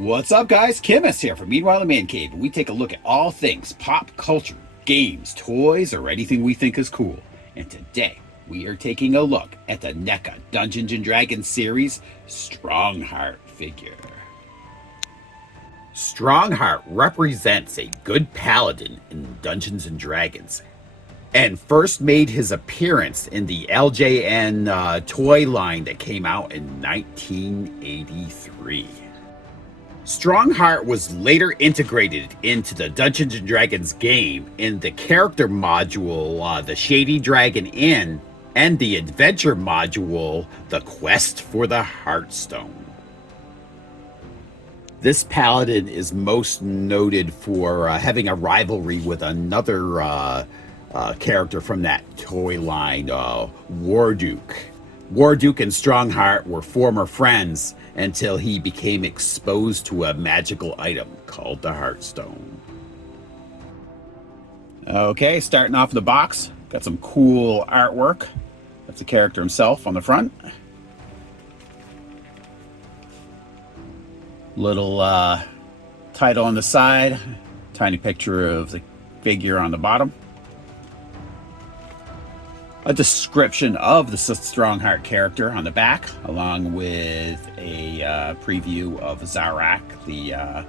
What's up, guys? Chemist here from Meanwhile the Man Cave, and we take a look at all things pop culture, games, toys, or anything we think is cool. And today, we are taking a look at the NECA Dungeons & Dragons series Strongheart figure. Strongheart represents a good paladin in Dungeons & Dragons, and first made his appearance in the LJN toy line that came out in 1983. Strongheart was later integrated into the Dungeons & Dragons game in the character module, the Shady Dragon Inn, and the adventure module, the Quest for the Heartstone. This paladin is most noted for having a rivalry with another character from that toy line, Warduke. Warduke and Strongheart were former friends until he became exposed to a magical item called the Heartstone. Okay, starting off the box, got some cool artwork. That's the character himself on the front. Little title on the side, tiny picture of the figure on the bottom. A description of the Strongheart character on the back, along with a preview of Zarak, the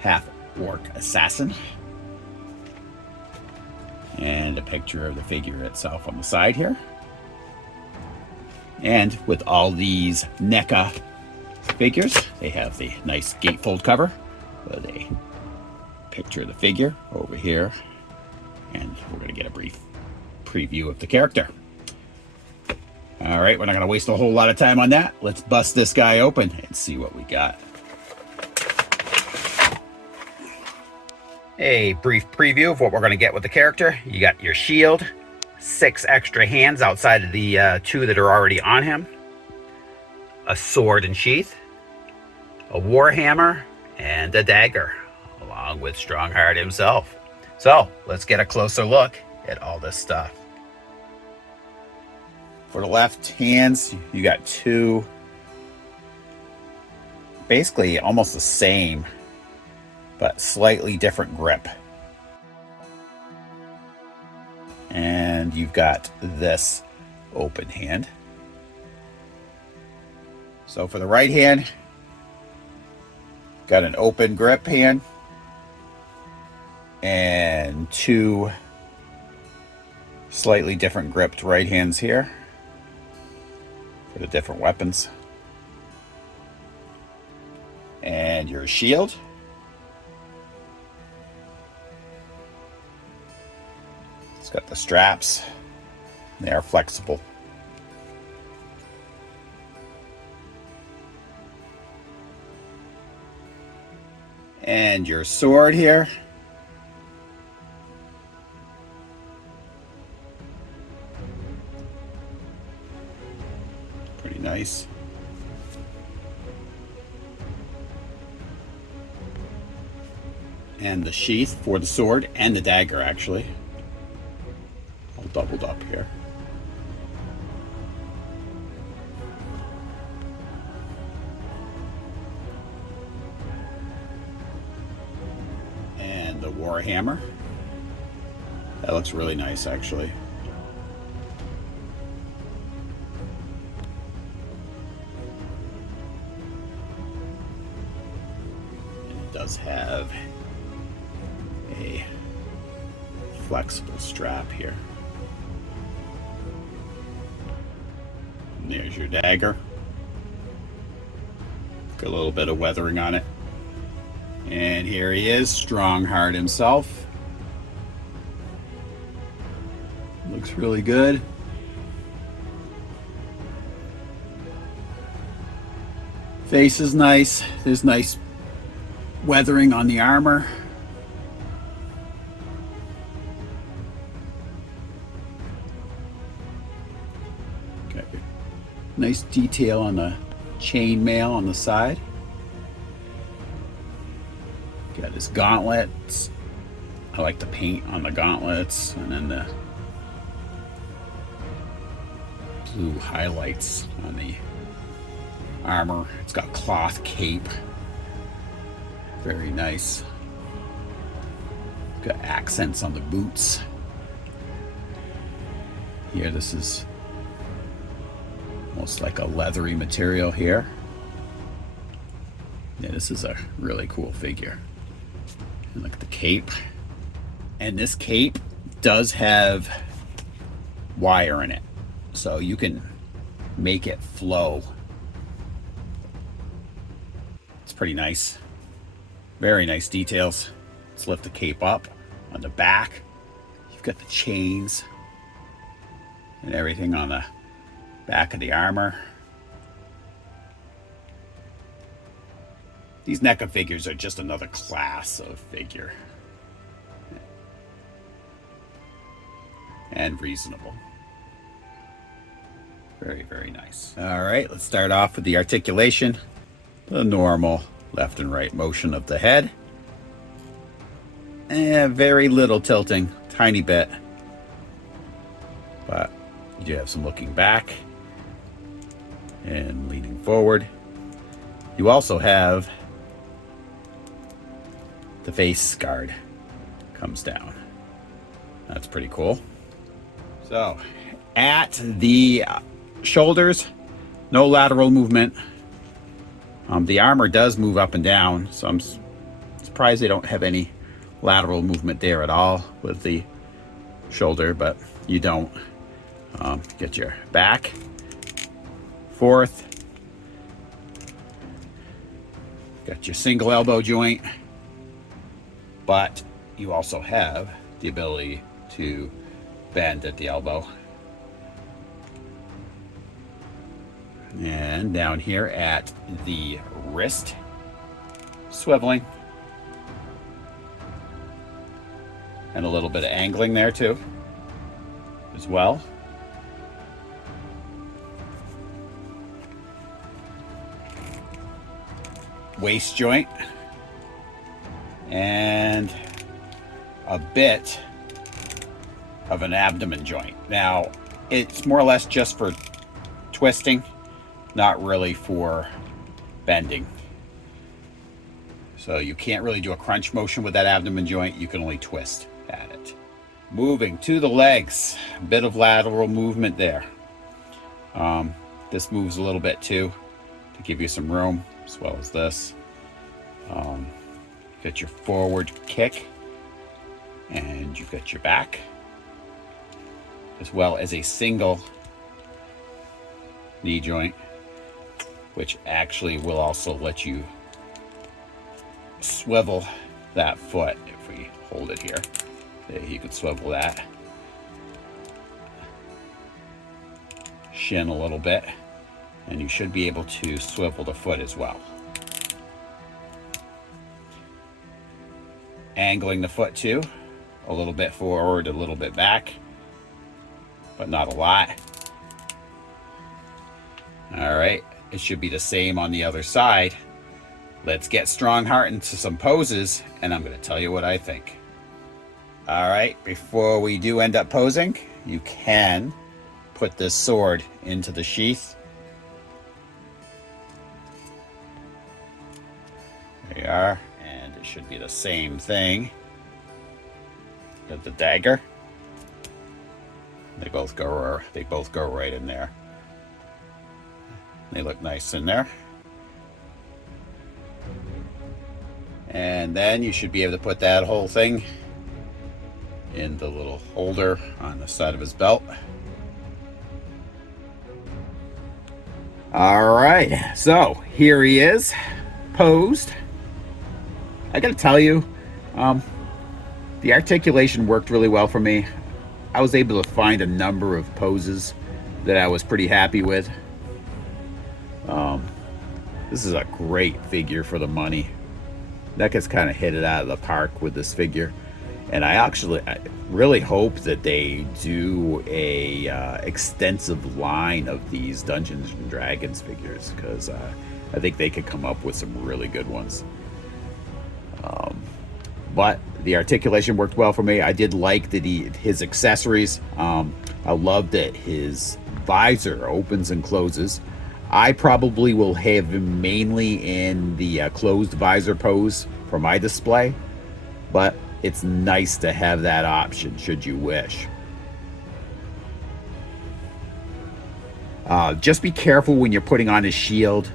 half-orc assassin. And a picture of the figure itself on the side here. And with all these NECA figures, they have the nice gatefold cover with a picture of the figure over here. And we're going to get a brief preview of the character. All right, we're not going to waste a whole lot of time on that. Let's bust this guy open and see what we got. A brief preview of what we're going to get with the character. You got your shield, 6 extra hands outside of the 2 that are already on him, a sword and sheath, a warhammer, and a dagger, along with Strongheart himself. So let's get a closer look at all this stuff. For the left hands, you got 2, basically almost the same, but slightly different grip. And you've got this open hand. So for the right hand, got an open grip hand and 2 slightly different gripped right hands here for the different weapons. And your shield. It's got the straps. They are flexible. And your sword here. Pretty nice. And the sheath for the sword and the dagger, actually. All doubled up here. And the warhammer. That looks really nice, actually. Does have a flexible strap here. And there's your dagger. Got a little bit of weathering on it. And here he is, Strongheart himself. Looks really good. Face is nice. There's nice weathering on the armor. Got your nice detail on the chainmail on the side. Got his gauntlets. I like the paint on the gauntlets, and then the blue highlights on the armor. It's got cloth cape Very nice. Got accents on the boots. Here, this is almost like a leathery material here. Yeah, this is a really cool figure. And look at the cape. And this cape does have wire in it, so you can make it flow. It's pretty nice. Very nice details. Let's lift the cape up. On the back, you've got the chains and everything on the back of the armor. These NECA figures are just another class of figure. And reasonable. Very, very nice. All right, let's start off with the articulation. The normal left and right motion of the head. And very little tilting, tiny bit. But you do have some looking back and leaning forward. You also have the face guard comes down. That's pretty cool. So at the shoulders, no lateral movement. The armor does move up and down, so I'm surprised they don't have any lateral movement there at all with the shoulder, but you don't. Get your back, fourth, got your single elbow joint, but you also have the ability to bend at the elbow. And down here at the wrist, swiveling. And a little bit of angling there too, as well. Waist joint. And a bit of an abdomen joint. Now, it's more or less just for twisting, not really for bending. So you can't really do a crunch motion with that abdomen joint. You can only twist at it. Moving to the legs, a bit of lateral movement there. This moves a little bit too, to give you some room, as well as this. Got your forward kick, and you've got your back, as well as a single knee joint, which actually will also let you swivel that foot. If we hold it here, you can swivel that, shin a little bit, and you should be able to swivel the foot as well. Angling the foot too, a little bit forward, a little bit back, but not a lot. All right, it should be the same on the other side. Let's get Strongheart into some poses, and I'm going to tell you what I think. All right, before we do end up posing, you can put this sword into the sheath. There you are. And it should be the same thing with the dagger. They both go right in there. They look nice in there. And then you should be able to put that whole thing in the little holder on the side of his belt. All right, so here he is, posed. I gotta tell you, the articulation worked really well for me. I was able to find a number of poses that I was pretty happy with. This is a great figure for the money. NECA's kind of hit it out of the park with this figure. And I really hope that they do a extensive line of these Dungeons and Dragons figures, because I think they could come up with some really good ones. But the articulation worked well for me. I did like that his accessories. I love that his visor opens and closes. I probably will have him mainly in the closed visor pose for my display, but it's nice to have that option should you wish. Just be careful when you're putting on his shield.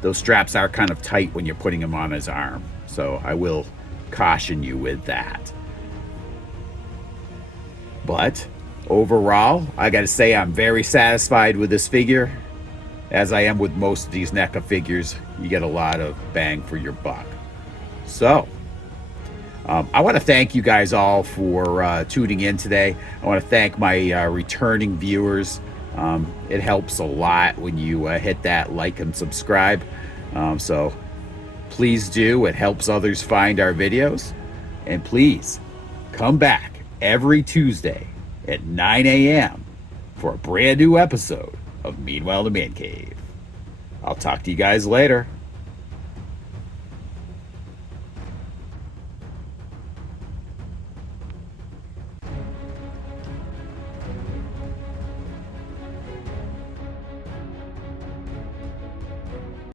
Those straps are kind of tight when you're putting him on his arm, so I will caution you with that. But overall, I gotta say I'm very satisfied with this figure. As I am with most of these NECA figures, you get a lot of bang for your buck. So, I want to thank you guys all for tuning in today. I want to thank my returning viewers. It helps a lot when you hit that like and subscribe. So please do. It helps others find our videos. And please come back every Tuesday at 9 a.m. for a brand new episode of Meanwhile the Man Cave. I'll talk to you guys later.